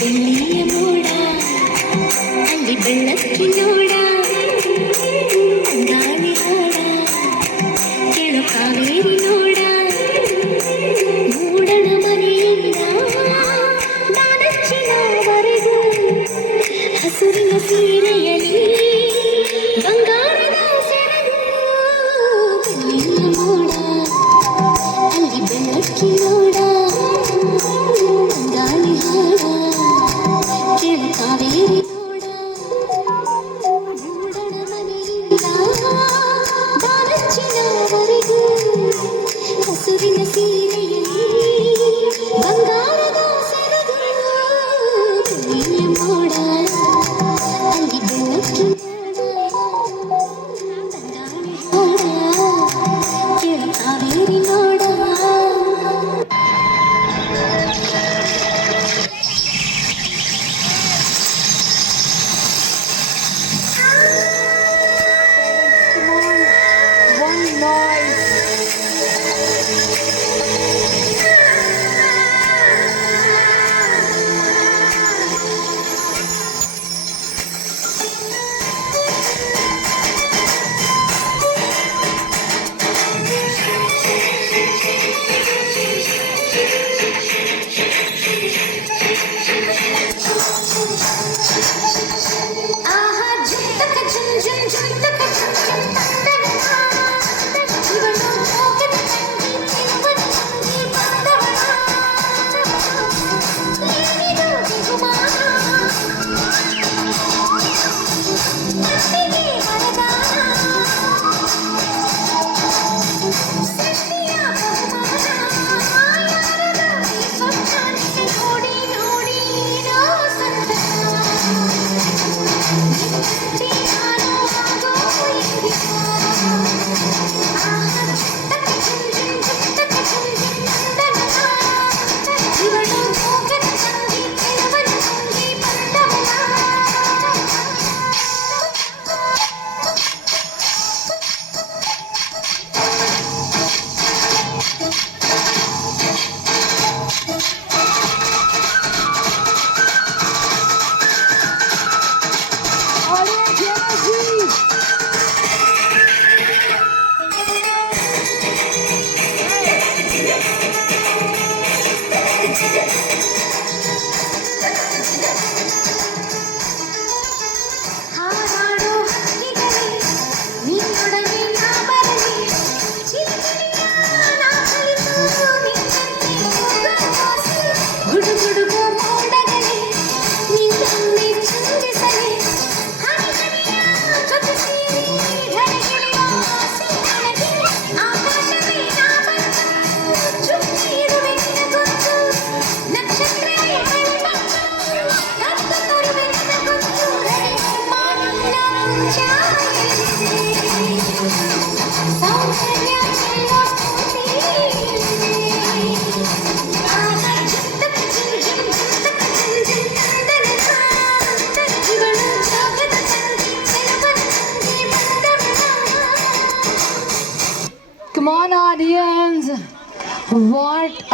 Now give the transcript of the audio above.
ಬೆಳ್ಳಿಯ ಮೋಡ ಅಲ್ಲಿ ಬೆಳ್ಳಕ್ಕಿ ನೋಡ ಗಾಳಿ ಹಾಡ ಕೆಳ ಕಾವೇರಿ ನೋಡ ಮೂಡಣ ಮನೆಯಿಂದ ನಾಡಚ್ಚಿನವರೆಗೂ ಹಸುರಿನ ಸೀರೆಯಲ್ಲಿ ಬಂಗಾರದ ಸೆರಗು ಬೆಳ್ಳಿಯ ಮೋಡ ಅಲ್ಲಿ ಬೆಳ್ಳಕ್ಕಿ ನೋಡ ಗಾಳಿ ಹಾಡ ಕಾವೇರಿ ನೋಡ ಮೂಡಣ ಮನೆಯಿಂದ ಬಾಲಚ್ಚಿನವರೆಗೂ ಹಸುರಿನ ಸೀರೆಯಲ್ಲಿ ಬಂಗಾರದ ಸೆರಗು ಬೆಳ್ಳಿಯ ಮೋಡ ಅಲ್ಲಿ ಬೆಳ್ಳಕ್ಕಿ ಗಾಳಿ ಹಾಡ ಕೇಳಿ ಕಾವೇರಿ ನೋಡ. Come on, audience. What